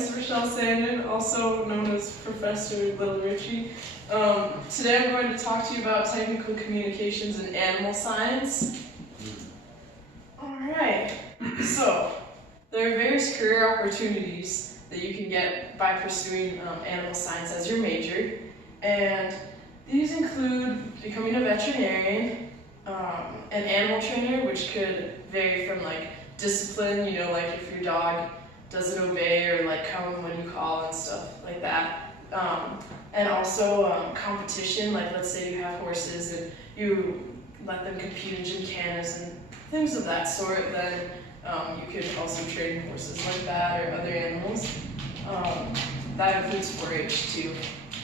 is Richelle Sandin, also known as Professor Little Richie. Today I'm going to talk to you about technical communications and animal science. Alright, so there are various career opportunities that you can get by pursuing animal science as your major, and these include becoming a veterinarian, an animal trainer, which could vary from like discipline, you know, like if your dog doesn't obey or like come when you call and stuff like that. And also competition, like let's say you have horses and you let them compete in gymkhanas and things of that sort, then you could also train horses like that or other animals. That includes 4-H too.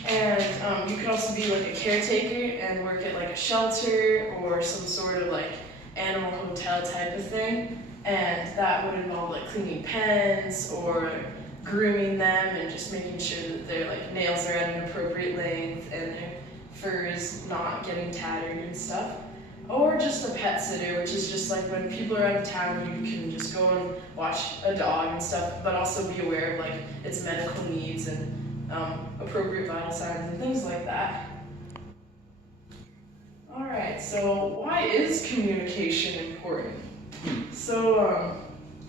And you could also be like a caretaker and work at like a shelter or some sort of like animal hotel type of thing. And that would involve like cleaning pens or grooming them and just making sure that their like nails are at an appropriate length and their fur is not getting tattered and stuff. Or just a pet sitter, which is just like when people are out of town, you can just go and watch a dog and stuff, but also be aware of like its medical needs and appropriate vital signs and things like that. Alright, so why is communication important? So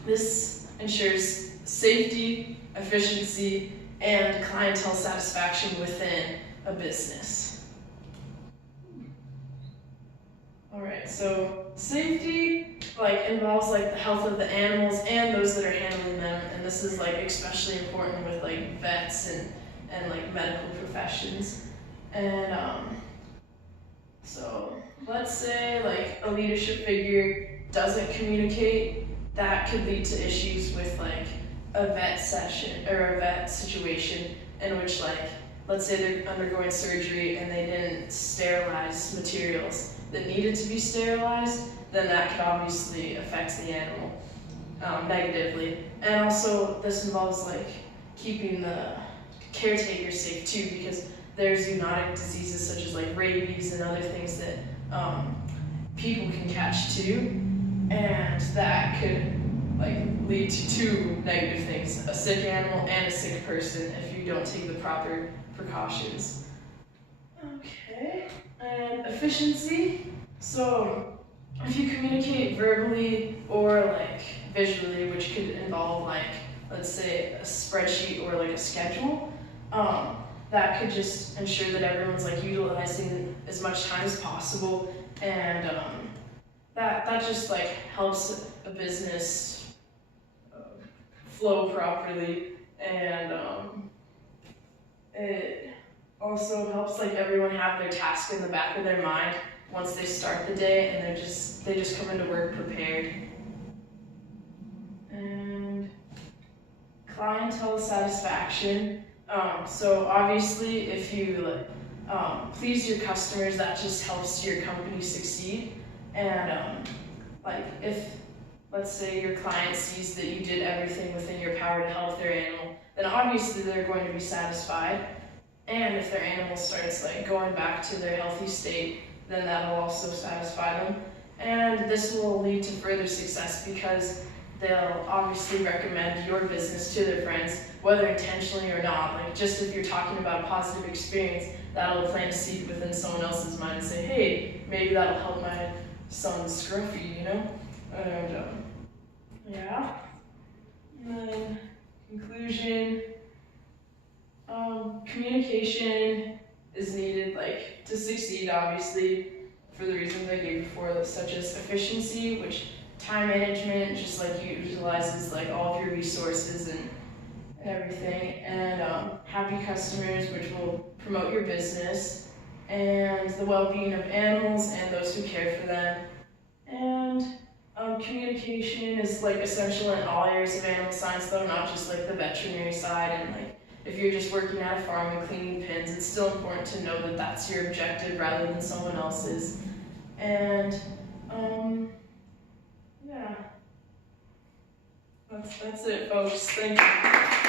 this ensures safety, efficiency, and clientele satisfaction within a business. Alright, so safety involves the health of the animals and those that are handling them, and this is especially important with vets and medical professions. And so let's say a leadership figure doesn't communicate, that could lead to issues with a vet session or a vet situation in which let's say they're undergoing surgery and they didn't sterilize materials that needed to be sterilized, then that could obviously affect the animal negatively. And also this involves keeping the caretaker safe too, because there's zoonotic diseases such as rabies and other things that people can catch too, and that could lead to two negative things: a sick animal and a sick person if you don't take the proper precautions. Okay, and efficiency. So if you communicate verbally or visually, which could involve let's say a spreadsheet or a schedule, that could just ensure that everyone's utilizing as much time as possible, and that just helps a business flow properly, and it also helps everyone have their task in the back of their mind once they start the day, and they just come into work prepared. And clientele satisfaction. So obviously if you please your customers, that just helps your company succeed. And if let's say your client sees that you did everything within your power to help their animal, then obviously they're going to be satisfied. And if their animal starts going back to their healthy state, then that'll also satisfy them. And this will lead to further success because they'll obviously recommend your business to their friends, whether intentionally or not. Just if you're talking about a positive experience, that'll plant a seed within someone else's mind and say, hey, maybe that'll help my son's scruffy, you know? And yeah. And then conclusion. Communication is needed to succeed, obviously, for the reasons I gave before, such as efficiency, which time management just utilizes all of your resources and everything, and happy customers, which will promote your business, and the well-being of animals and those who care for them. And communication is essential in all areas of animal science, though not just the veterinary side. And if you're just working at a farm and cleaning pens, it's still important to know that that's your objective rather than someone else's. And yeah, that's it, folks. Thank you.